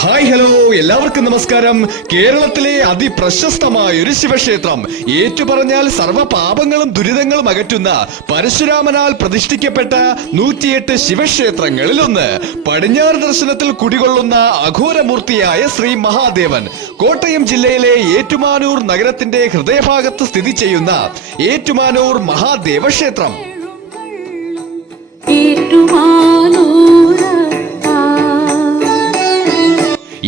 Hi hello എല്ലാവർക്കും നമസ്കാരം. കേരളത്തിലെ അതിപ്രശസ്തമായ ഒരു ശിവക്ഷേത്രം, ഏറ്റുപറഞ്ഞാൽ സർവ്വ പാപങ്ങളും ദുരിതങ്ങളും അകറ്റുന്ന പരശുരാമനാൽ പ്രതിഷ്ഠിക്കപ്പെട്ട 108 ശിവക്ഷേത്രങ്ങളിൽ ഒന്ന്. പടിഞ്ഞാറ് ദർശനത്തിൽ കുടികൊള്ളുന്ന അഘോരമൂർത്തിയായ ശ്രീ മഹാദേവൻ കോട്ടയം ജില്ലയിലെ ഏറ്റുമാനൂർ നഗരത്തിന്റെ ഹൃദയഭാഗത്ത് സ്ഥിതി ചെയ്യുന്ന ഏറ്റുമാനൂർ മഹാദേവ ക്ഷേത്രം.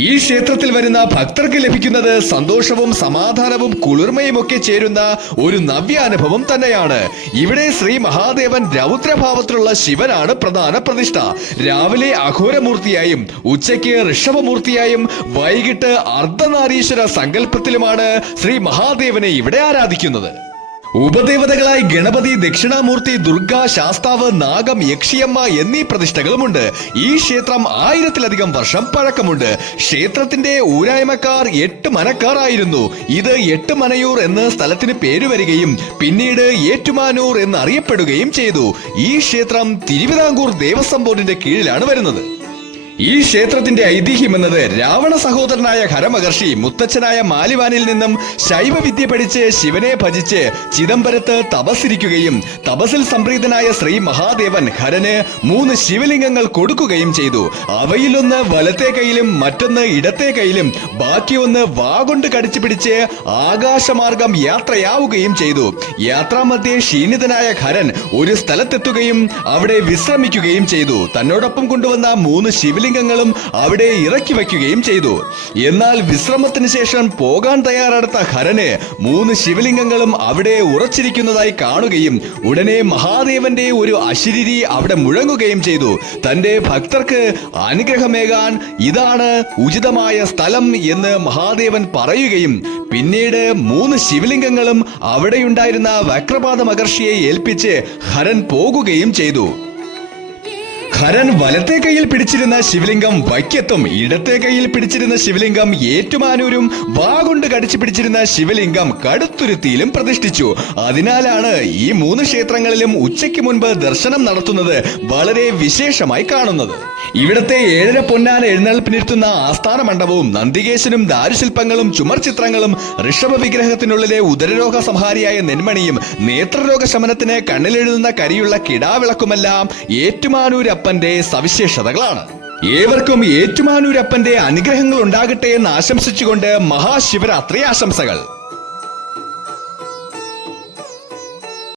ഈ ക്ഷേത്രത്തിൽ വരുന്ന ഭക്തർക്ക് ലഭിക്കുന്നത് സന്തോഷവും സമാധാനവും കുളിർമയും ഒക്കെ ചേരുന്ന ഒരു നവ്യാനുഭവം തന്നെയാണ്. ഇവിടെ ശ്രീ മഹാദേവൻ രൗദ്രഭാവത്തിലുള്ള ശിവനാണ് പ്രധാന പ്രതിഷ്ഠ. രാവിലെ അഘോരമൂർത്തിയായും ഉച്ചയ്ക്ക് ഋഷഭമൂർത്തിയായും വൈകിട്ട് അർദ്ധനാരീശ്വര സങ്കല്പത്തിലുമാണ് ശ്രീ മഹാദേവനെ ഇവിടെ ആരാധിക്കുന്നത്. ഉപദേവതകളായി ഗണപതി, ദക്ഷിണാമൂർത്തി, ദുർഗ, ശാസ്താവ്, നാഗം, യക്ഷിയമ്മ എന്നീ പ്രതിഷ്ഠകളുമുണ്ട്. ഈ ക്ഷേത്രം 1000-ലധികം വർഷം പഴക്കമുണ്ട്. ക്ഷേത്രത്തിന്റെ ഊരായ്മക്കാർ 8 മനക്കാർ ആയിരുന്നു. ഇത് 8 മനയൂർ എന്ന സ്ഥലത്തിന് പേര് വരികയും പിന്നീട് ഏറ്റുമാനൂർ എന്നറിയപ്പെടുകയും ചെയ്തു. ഈ ക്ഷേത്രം തിരുവിതാംകൂർ ദേവസ്വം ബോർഡിന്റെ കീഴിലാണ് വരുന്നത്. ഈ ക്ഷേത്രത്തിന്റെ ഐതിഹ്യം എന്നത് രാവണ സഹോദരനായ ഹരമഹർഷി മുത്തച്ഛനായ മാലിവാനിൽ നിന്നും ശൈവവിദ്യ പഠിച്ച് ശിവനെ ഭജിച്ച് ചിദംബരത്ത് തപസ്സിരിക്കുകയും തപസ്സിൽ സംപ്രീതനായ ശ്രീ മഹാദേവൻ ഹരന് 3 ശിവലിംഗങ്ങൾ കൊടുക്കുകയും ചെയ്തു. അവയിലൊന്ന് വലത്തെ കൈയിലും മറ്റൊന്ന് ഇടത്തെ കൈയിലും ബാക്കിയൊന്ന് വാഗൊണ്ട് കടിച്ചു പിടിച്ച് ആകാശമാർഗം യാത്രയാവുകയും ചെയ്തു. യാത്രാമധ്യേ ക്ഷീണിതനായ ഹരൻ ഒരു സ്ഥലത്തെത്തുകയും അവിടെ വിശ്രമിക്കുകയും ചെയ്തു. തന്നോടൊപ്പം കൊണ്ടുവന്ന 3 ശിവലിംഗങ്ങളും അവിടെ ഇറക്കി വയ്ക്കുകയും ചെയ്തു. എന്നാൽ വിശ്രമത്തിന് ശേഷം പോകാൻ തയ്യാറെടുത്ത ഹരന് 3 ശിവലിംഗങ്ങളും അവിടെ ഉറച്ചിരിക്കുന്നതായി കാണുകയും ഉടനെ മഹാദേവന്റെ ഒരു അശരീരി അവിടെ മുഴങ്ങുകയും ചെയ്തു. തന്റെ ഭക്തർക്ക് അനുഗ്രഹമേകാൻ ഇതാണ് ഉചിതമായ സ്ഥലം എന്ന് മഹാദേവൻ പറയുകയും പിന്നീട് 3 ശിവലിംഗങ്ങളും അവിടെയുണ്ടായിരുന്ന വക്രപാത മഹർഷിയെ ഏൽപ്പിച്ച് ഹരൻ പോകുകയും ചെയ്തു. ഹരൻ വലത്തെ കൈയിൽ പിടിച്ചിരുന്ന ശിവലിംഗം വൈക്കത്തും ഇടത്തെ കൈയിൽ പിടിച്ചിരുന്ന ശിവലിംഗം ഏറ്റുമാനൂരും വാഗൊണ്ട് കടിച്ചു പിടിച്ചിരുന്ന ശിവലിംഗം കടുത്തുരുത്തിയിലും പ്രതിഷ്ഠിച്ചു. അതിനാലാണ് ഈ 3 ക്ഷേത്രങ്ങളിലും ഉച്ചയ്ക്ക് മുൻപ് ദർശനം നടത്തുന്നത് വളരെ വിശേഷമായി കാണുന്നത്. ഇവിടത്തെ 7 പൊന്നാന എഴുന്നേൽപ്പിനിരുത്തുന്ന ആസ്ഥാന മണ്ഡപവും നന്ദികേശനും ദാരുശില്പങ്ങളും ചുമർ ചിത്രങ്ങളും ഋഷഭ വിഗ്രഹത്തിനുള്ളിലെ ഉദരരോഗ സംഹാരിയായ നെന്മണിയും നേത്രരോഗ ശമനത്തിന് കണ്ണിലെഴുതുന്ന കരിയുള്ള കിടാവിളക്കുമെല്ലാം ഏറ്റുമാനൂരപ്പന്റെ സവിശേഷതകളാണ്. ഏവർക്കും ഏറ്റുമാനൂരപ്പന്റെ അനുഗ്രഹങ്ങൾ ഉണ്ടാകട്ടെ എന്ന് ആശംസിച്ചുകൊണ്ട് മഹാശിവരാത്രി ആശംസകൾ.